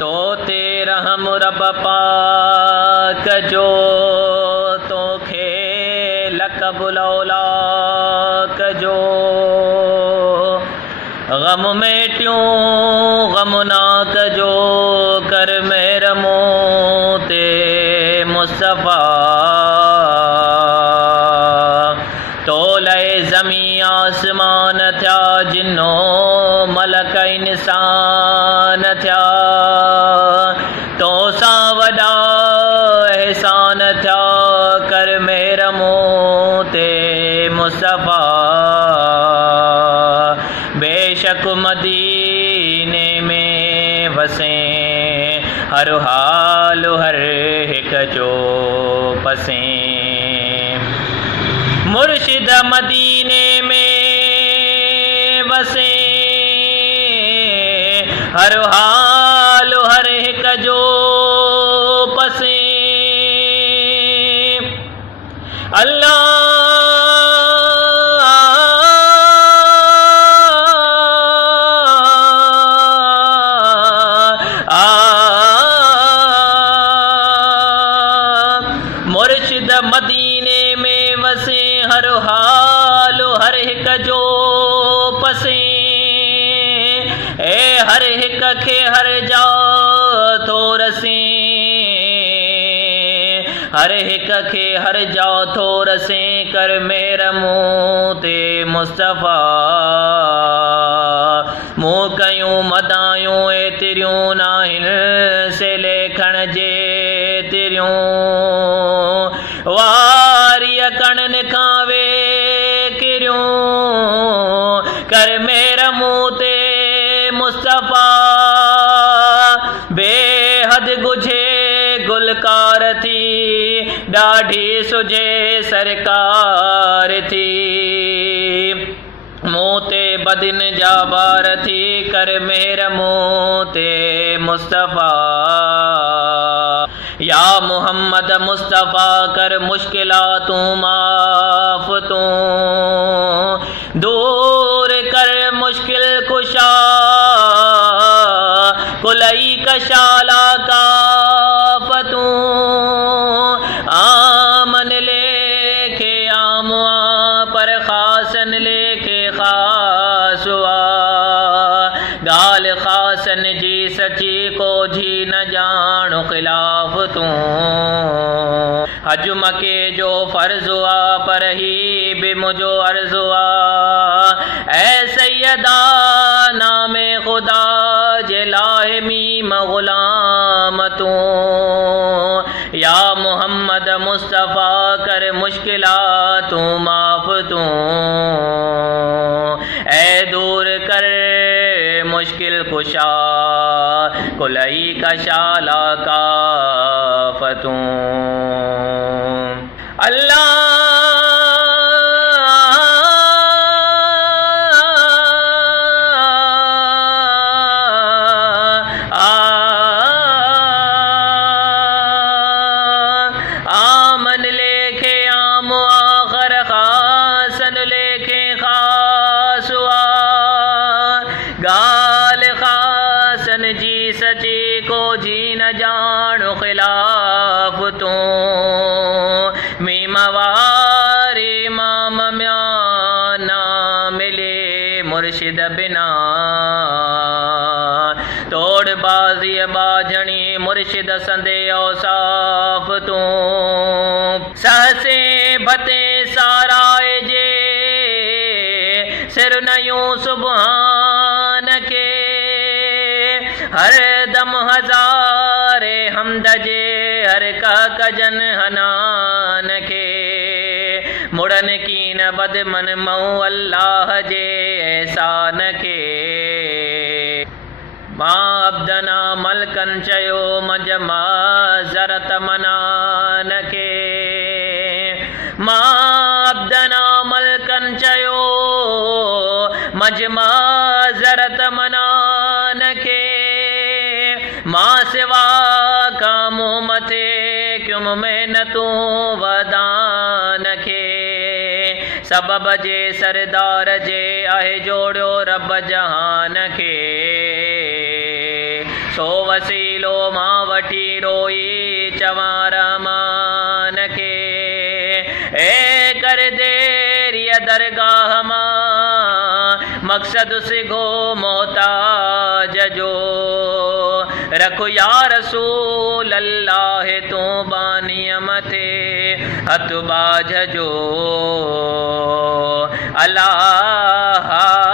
तो तेरा हम रब पाक जो तो खेल कबुलौला जो गम में ट्यूं गमनाक जो कर मेरा मोते मुस्तफ़ा तो लय ज़मी आसमान थिया जिन्नो मलक इंसान थिया तो सा वॾा एहसान थिया कर मेरा मोते मुस्तफ़ा बेशक मदीने में वसे हर हाल हर हिक जो पसे मुर्शिद मदीने में वसे हर हाल हर हिक जो पसे अल्लाह मुर्शिद मदीने में वसे हर हाल हर हिक जो पसे ए हर हिक खे हर जा थो रसे हर हिक खे हर जा थो रसे कर मेरा मोते मुस्तफ़ा मूं कयूं मदायूं एतिरियूं नाहिनि से लेखण जे तिरियूं वारिय कणनि खां वे किरियूं कर मेरा मोते मुस्तफ़ा बेहद गुझे गुलकार थी ॾाढी सुझे सरकार थी मोते बदिन जा बार थी कर मेरा मोते मुस्तफ़ा या मोहम्मद मुस्तफ़ा कर मुश्किलातूं माफ़ तूं दूर कर मुश्किल कुशा कुलई कशाला काफ़तूं आमन लेखे आमुआ पर ख़ासन लेखे ख़ास हुआ गाल ख़ासन जी सची को जी न जान खिलाफ तूं हज मके जो फर्ज हुआ पर ही भी मुझो अर्ज हुआ ऐ सैयदा नामे खुदा जे लाहिमी गुलाम तूं या मोहम्मद मुस्तफ़ा कर मुश्किलातूं माफ़ तूं ऐ दूर कर मुश्किल कुशा कुलई कशाला काफ़तूं अल्लाह आमन लेखे आम आखर खासन लेखे खास हुआ गाल खासन जी सची को जी न जान खिलाफ तूं मीमवारी माम म्याना मिले मुर्शिद बिना तोड़ बाजी बाजणी मुर्शिद संदे औसाफ तूं सहसे भते साराए जे सिर नयूं सुबहान के हर दम हज़ारे हमद जे हर का कजन हनान के मुड़न की न बदमन मऊ अल्लाह जे एहसान के मां अब्दना मलकन चयो मजमा ज़रत मनान के मां अब्दना मलकन चयो मजमा ज़रत मनान के मां सिवा का मुँह मथे क्युम मेहनतूं वदान के सबब जे सरदार जे आहे जोड़ियो रब जहान के सो वसीलो मां वठी रोई चवार मान के ए कर देरी दरगाह मां मकसद सिगो मोहताज जो रखो या रसूल अल्लाह तो बानिय मथे हथ बाझ जो अल्लाह